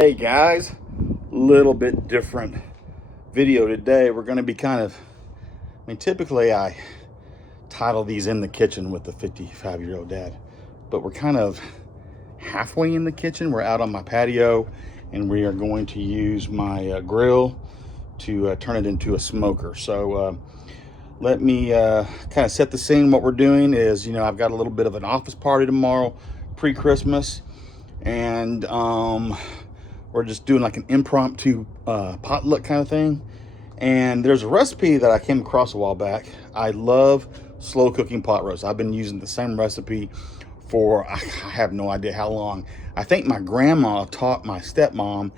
Hey guys, little bit different video today. We're going to be typically I title these in the kitchen with the 55-year-old dad, but we're kind of halfway in the kitchen. We're out on my patio and we are going to use my grill to turn it into a smoker. So let me kind of set the scene. What we're doing is, I've got a little bit of an office party tomorrow, pre-Christmas, and we're just doing like an impromptu potluck kind of thing. And there's a recipe that I came across a while back. I love slow cooking pot roast. I've been using the same recipe for I have no idea how long. I think my grandma taught my stepmom,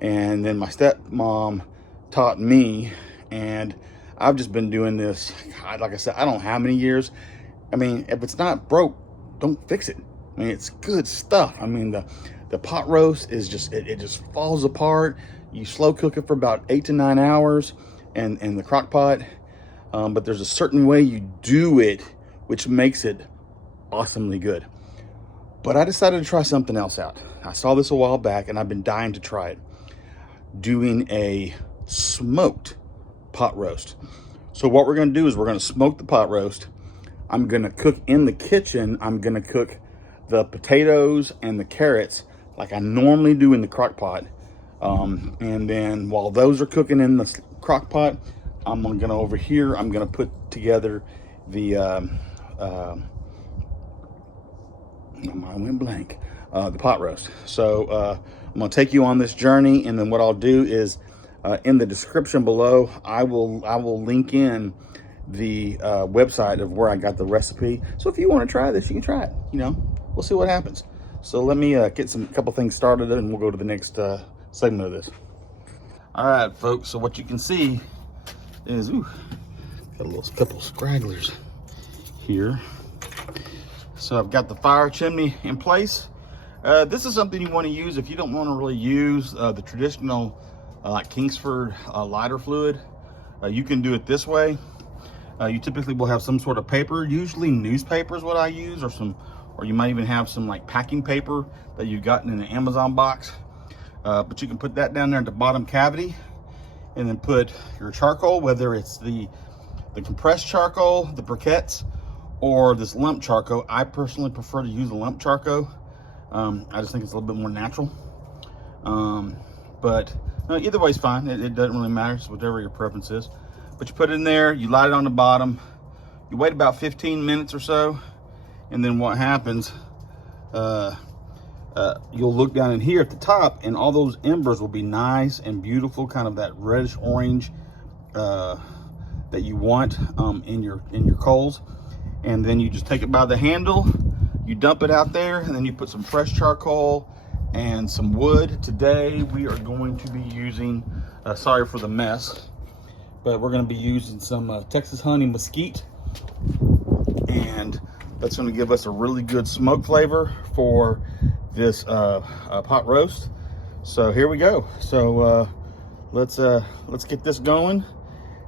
and then my stepmom taught me, and I've just been doing this, like I said, I don't know how many years. I mean, if it's not broke, don't fix it. I mean, it's good stuff. I mean, the pot roast is just, it just falls apart. You slow cook it for about 8 to 9 hours in the crock pot. But there's a certain way you do it, which makes it awesomely good. But I decided to try something else out. I saw this a while back and I've been dying to try it. Doing a smoked pot roast. So what we're gonna do is we're gonna smoke the pot roast. I'm gonna cook in the kitchen. I'm gonna cook the potatoes and the carrots like I normally do in the crock pot. And then while those are cooking in the crock pot, I'm gonna over here, I'm gonna put together the, I went blank, the pot roast. So I'm gonna take you on this journey, and then what I'll do is in the description below, I will link in the website of where I got the recipe. So if you want to try this, you can try it. We'll see what happens. So let me get a couple things started, and we'll go to the next segment of this. All right, folks. So what you can see is, got a little couple scragglers here. So I've got the fire chimney in place. This is something you want to use if you don't want to really use the traditional like Kingsford lighter fluid. You can do it this way. You typically will have some sort of paper, usually newspaper is what I use, or you might even have some like packing paper that you've gotten in an Amazon box. But you can put that down there at the bottom cavity, and then put your charcoal, whether it's the compressed charcoal, the briquettes, or this lump charcoal. I personally prefer to use the lump charcoal. I just think it's a little bit more natural. But either way is fine. It doesn't really matter. It's whatever your preference is. But you put it in there, you light it on the bottom, you wait about 15 minutes or so, and then what happens, you'll look down in here at the top, and all those embers will be nice and beautiful, kind of that reddish orange that you want in your coals. And then you just take it by the handle, you dump it out there, and then you put some fresh charcoal and some wood. Today we are going to be using, sorry for the mess, but we're going to be using some Texas honey mesquite, and that's going to give us a really good smoke flavor for this pot roast. So here we go. So let's get this going,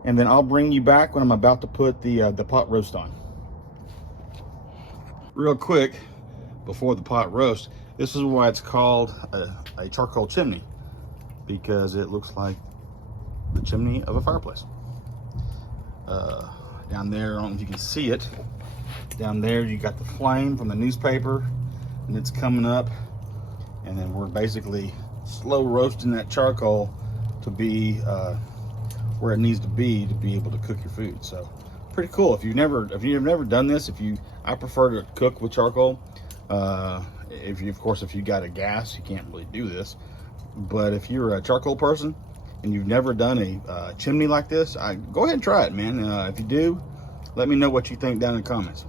and then I'll bring you back when I'm about to put the pot roast on. Real quick, before the pot roast, this is why it's called a charcoal chimney, because it looks like the chimney of a fireplace. Down there, I don't know if you can see it, down there you got the flame from the newspaper, and it's coming up, and then we're basically slow roasting that charcoal to be where it needs to be able to cook your food. So pretty cool. If you've never done this, I prefer to cook with charcoal. If you got a gas, you can't really do this. But if you're a charcoal person and you've never done a chimney like this, go ahead and try it, man. If you do, let me know what you think down in the comments.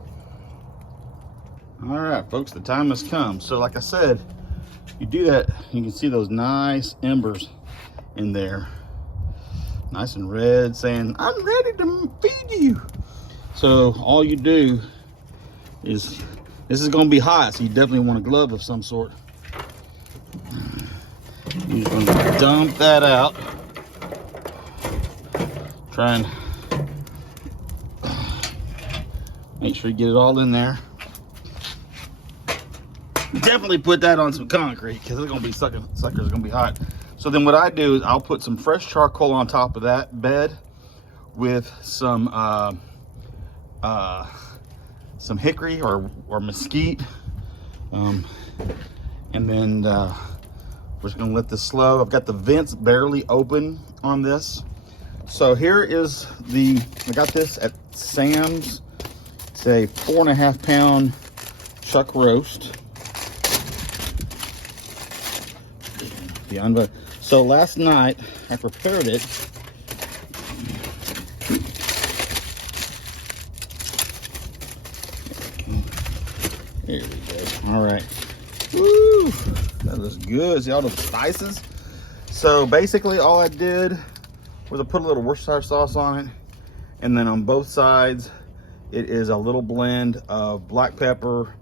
All right, folks, the time has come. So like I said, you do that, you can see those nice embers in there, nice and red, saying, I'm ready to feed you. So all you do is, this is going to be hot, so you definitely want a glove of some sort. You're going to dump that out. Try and make sure you get it all in there. definitely put that on some concrete because it's gonna be suckers are gonna be hot. So then what I do is I'll put some fresh charcoal on top of that bed with some hickory or mesquite, and then we're just gonna let this slow. I've got the vents barely open on this. So here is I got this at Sam's. It's a 4.5 pound chuck roast. So last night I prepared it. Here we go. All right. Woo! That looks good. See all the spices? So basically all I did was I put a little Worcestershire sauce on it. And then on both sides, it is a little blend of black pepper,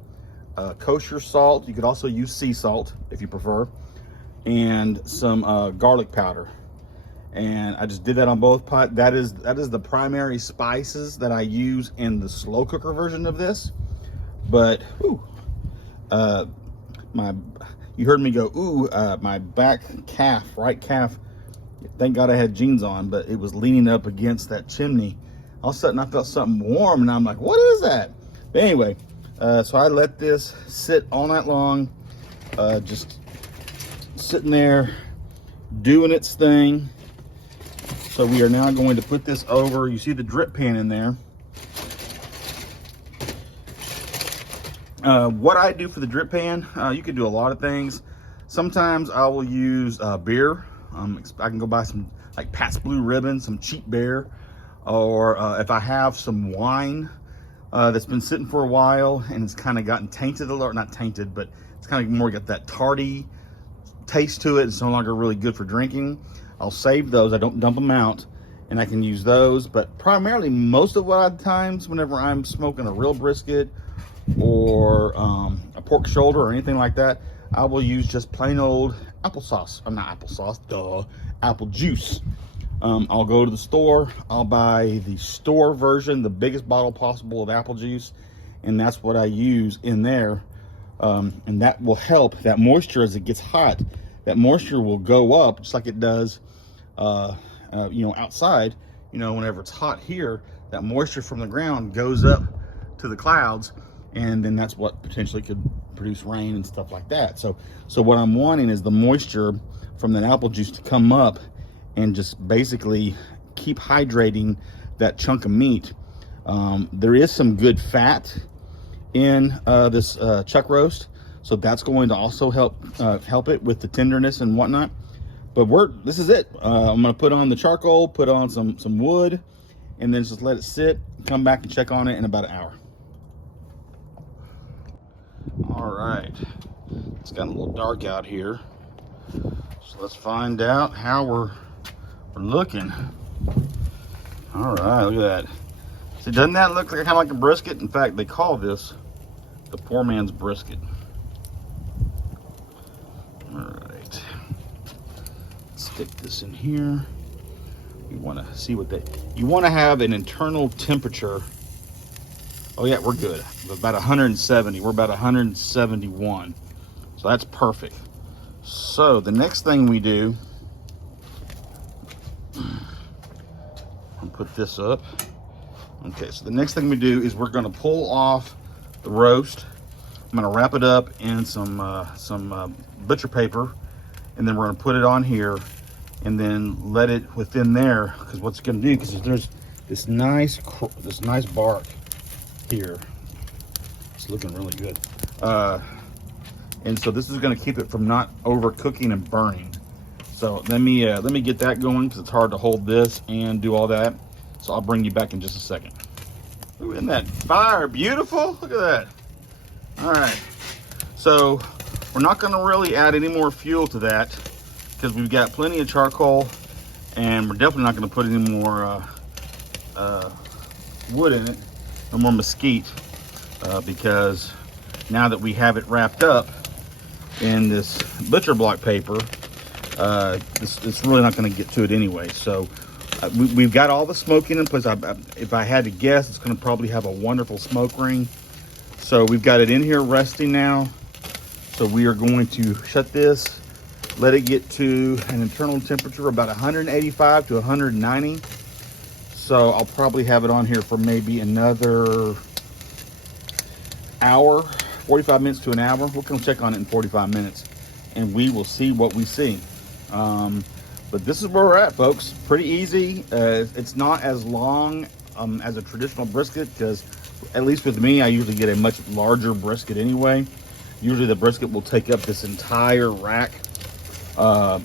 kosher salt. You could also use sea salt if you prefer. And some garlic powder. And I just did that on both pots. That is the primary spices that I use in the slow cooker version of this. But ooh, you heard me go ooh, my back calf, right calf, thank God I had jeans on, but it was leaning up against that chimney. All of a sudden I felt something warm and I'm like, what is that? But anyway, so I let this sit all night long, just sitting there doing its thing. So we are now going to put this over. You see the drip pan in there. What I do for the drip pan, you can do a lot of things. Sometimes I will use beer. I can go buy some like Pat's Blue Ribbon, some cheap beer, or if I have some wine that's been sitting for a while and it's kind of gotten tainted a little, not tainted, but it's kind of more got that tarty taste to it. It's no longer really good for drinking. I'll save those. I don't dump them out, and I can use those. But primarily, most of the times, whenever I'm smoking a real brisket or a pork shoulder or anything like that, I will use just plain old applesauce. I'm not applesauce, duh, apple juice. I'll go to the store. I'll buy the store version, the biggest bottle possible of apple juice, and that's what I use in there. And that will help. That moisture, as it gets hot, that moisture will go up just like it does, outside. Whenever it's hot here, that moisture from the ground goes up to the clouds, and then that's what potentially could produce rain and stuff like that. So what I'm wanting is the moisture from that apple juice to come up and just basically keep hydrating that chunk of meat. There is some good fat in this chuck roast, so that's going to also help it with the tenderness and whatnot. But this is it. I'm gonna put on the charcoal, put on some wood, and then just let it sit, come back and check on it in about an hour. All right, it's gotten a little dark out here, so let's find out how we're looking. All right, look at that. See, doesn't that look like kind of like a brisket? In fact, they call this the poor man's brisket. All right, stick this in here. You want to see you want to have an internal temperature. Oh yeah, we're good. About 170. We're about 171. So that's perfect. So the next thing we do, I'll put this up. Okay, so the next thing we do is we're going to pull off the roast. I'm going to wrap it up in some butcher paper, and then we're going to put it on here, and then let it within there. Because what's going to do, because there's this nice bark here. It's looking really good, and so this is going to keep it from not overcooking and burning. So let me get that going, because it's hard to hold this and do all that. So I'll bring you back in just a second. Ooh, isn't that fire beautiful? Look at that. All right, so we're not going to really add any more fuel to that, because we've got plenty of charcoal, and we're definitely not going to put any more wood in it, no more mesquite, because now that we have it wrapped up in this butcher block paper, it's really not going to get to it anyway. So we've got all the smoking in place. If I had to guess, it's going to probably have a wonderful smoke ring. So we've got it in here resting now. So we are going to shut this, let it get to an internal temperature of about 185 to 190. So I'll probably have it on here for maybe another hour, 45 minutes to an hour. We'll come check on it in 45 minutes and we will see what we see. But this is where we're at, folks. Pretty easy. It's not as long as a traditional brisket, because at least with me, I usually get a much larger brisket anyway. Usually the brisket will take up this entire rack. But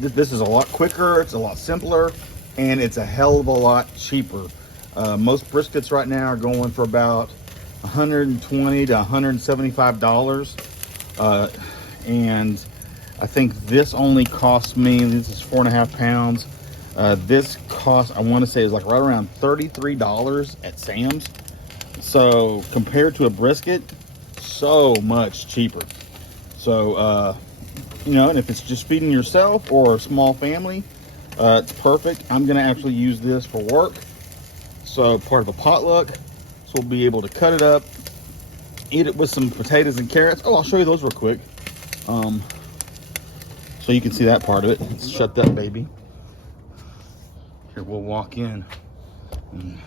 this is a lot quicker, it's a lot simpler, and it's a hell of a lot cheaper. Most briskets right now are going for about $120 to $175. And I think this only cost me, this is 4.5 pounds. This cost, I want to say, is like right around $33 at Sam's. So compared to a brisket, so much cheaper. So, you know, and if it's just feeding yourself or a small family, it's perfect. I'm going to actually use this for work. So part of a potluck. So we'll be able to cut it up, eat it with some potatoes and carrots. Oh, I'll show you those real quick. So you can see that part of it. Let's shut that baby. Here, we'll walk in and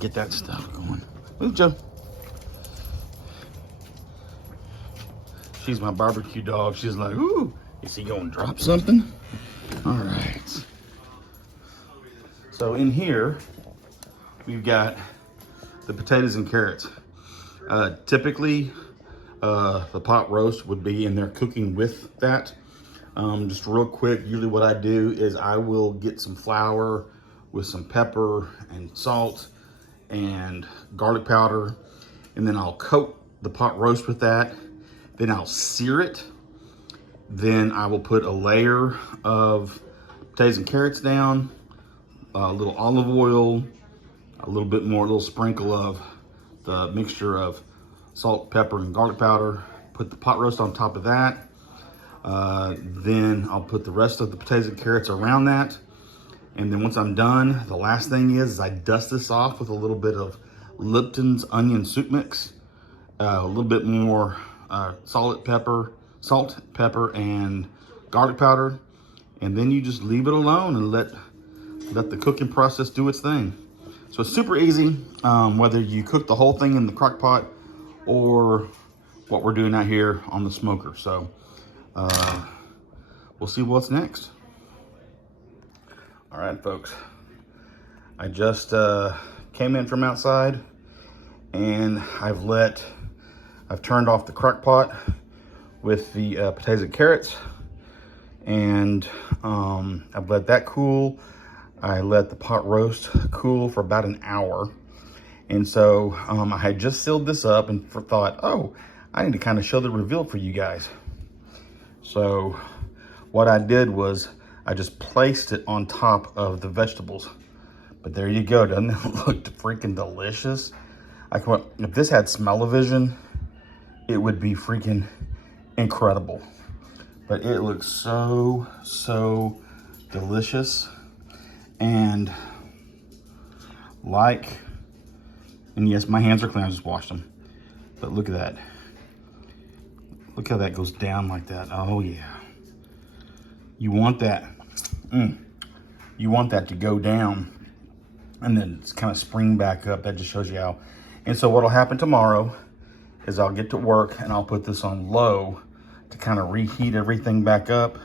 get that stuff going. Move, Joe. She's my barbecue dog. She's like, ooh, is he gonna drop something? All right. So in here, we've got the potatoes and carrots. Typically, the pot roast would be in there cooking with that. Just real quick, usually what I do is I will get some flour with some pepper and salt and garlic powder, and then I'll coat the pot roast with that. Then I'll sear it. Then I will put a layer of potatoes and carrots down, a little olive oil, a little bit more, a little sprinkle of the mixture of salt, pepper, and garlic powder. Put the pot roast on top of that. Then I'll put the rest of the potatoes and carrots around that. And then once I'm done, the last thing is I dust this off with a little bit of Lipton's onion soup mix, a little bit more salt, pepper, and garlic powder. And then you just leave it alone and let the cooking process do its thing. So it's super easy, whether you cook the whole thing in the crock pot or what we're doing out here on the smoker. So we'll see what's next. All right, folks. I just came in from outside and I've turned off the crock pot with the potatoes and carrots, and I've let that cool. I let the pot roast cool for about an hour. And so I had just sealed this up and thought, oh, I need to kind of show the reveal for you guys. So what I did was I just placed it on top of the vegetables. But there you go, doesn't it look freaking delicious? If this had smell-o-vision, it would be freaking incredible. But it looks so, so delicious. And yes, my hands are clean, I just washed them. But look at that. Look how that goes down like that. Oh yeah. You want that. You want that to go down and then it's kind of spring back up. That just shows you how. And so what'll happen tomorrow is I'll get to work and I'll put this on low to kind of reheat everything back up.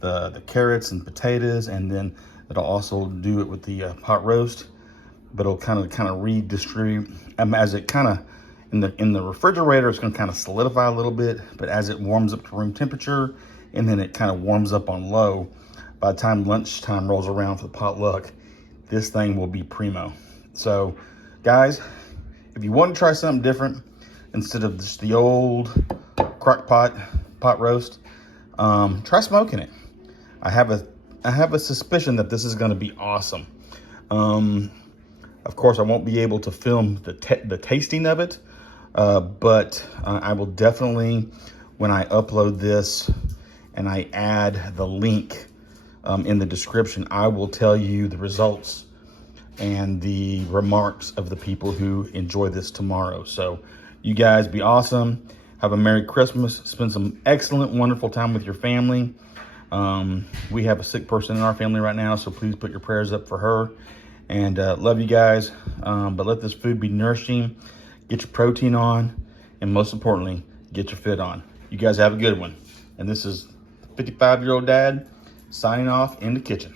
The carrots and potatoes, and then it'll also do it with the pot roast, but it'll kind of redistribute as it kind of in the refrigerator. It's going to kind of solidify a little bit, but as it warms up to room temperature and then it kind of warms up on low, by the time lunchtime rolls around for the potluck, this thing will be primo. So guys, if you want to try something different instead of just the old crock pot roast, try smoking it. I have a suspicion that this is going to be awesome. Of course, I won't be able to film the tasting of it, but I will definitely, when I upload this and I add the link in the description, I will tell you the results and the remarks of the people who enjoy this tomorrow. So you guys be awesome. Have a Merry Christmas. Spend some excellent, wonderful time with your family. We have a sick person in our family right now, so please put your prayers up for her. And love you guys. But let this food be nourishing. Get your protein on, and most importantly, get your fit on. You guys have a good one. And this is 55-year-old dad signing off in the kitchen.